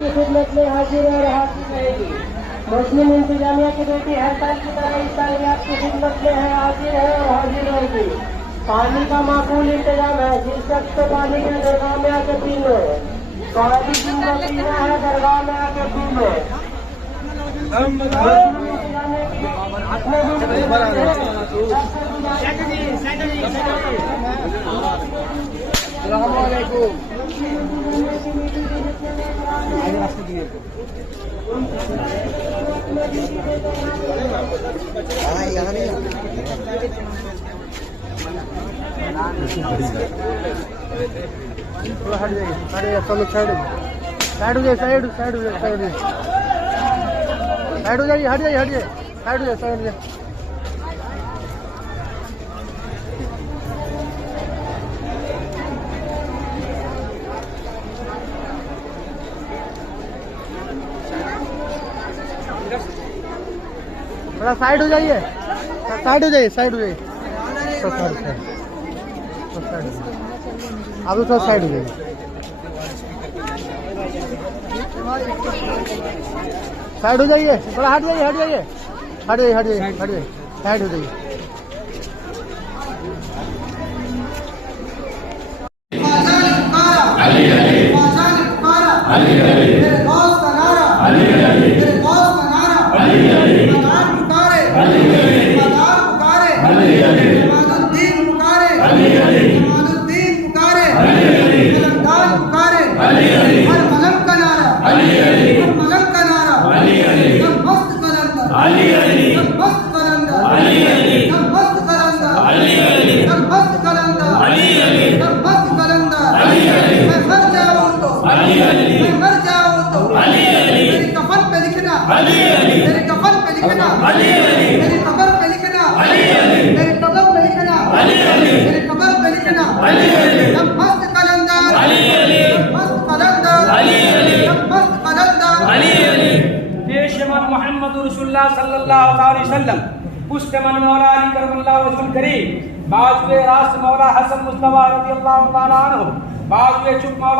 खिदमत में हाजिर और हाजिर रहेगी। मुस्लिम इंतजामिया की बेटी हर साल की तरह इस साल भी आपकी खिदमत में है, हाजिर है और हाजिर रहेगी। पानी का माकूल इंतजाम है, जिस शख्स को पानी के दरगाह में आके पी लो, सारी जिंदा पीना है दरगाह में आके पी लो। थोड़ा हट जाइए, अरे चलो साइड साइड हो जाइए, साइड साइड हो जाइए, साइड साइड हो जाइए, हट जाइए, हट जाइए, साइड हो जाइए, साइड हो जाइए। थोड़ा साइड हो जाइए, साइड हो जाइए, साइड हो जाइए, तो साइड अब थोड़ा साइड हो जाइए। साइड हो जाइए, थोड़ा हट जाइए, हट जाइए, हट जाइए, हट जाइए, हट जाइए, साइड हो जाइए। मेरे कफन पे लिखना, मेरी कब्र पे लिखना, मेरी कब्र पे लिखना, मेरी कब्र पे लिखना, मस्त कलंदर, मस्त कलंदर, मस्त कलंदर। पेशेमान मोहम्मद रसूलुल्लाह सल्लल्लाहु अलैहि वसल्लम, पुष्टमन मौला अली करमल्लाहु वजहुल करीम, बाजुए रास्त मौला हसन मुस्तफा रज़ियल्लाहु ताला अन्हु, बाजुए चुप मौला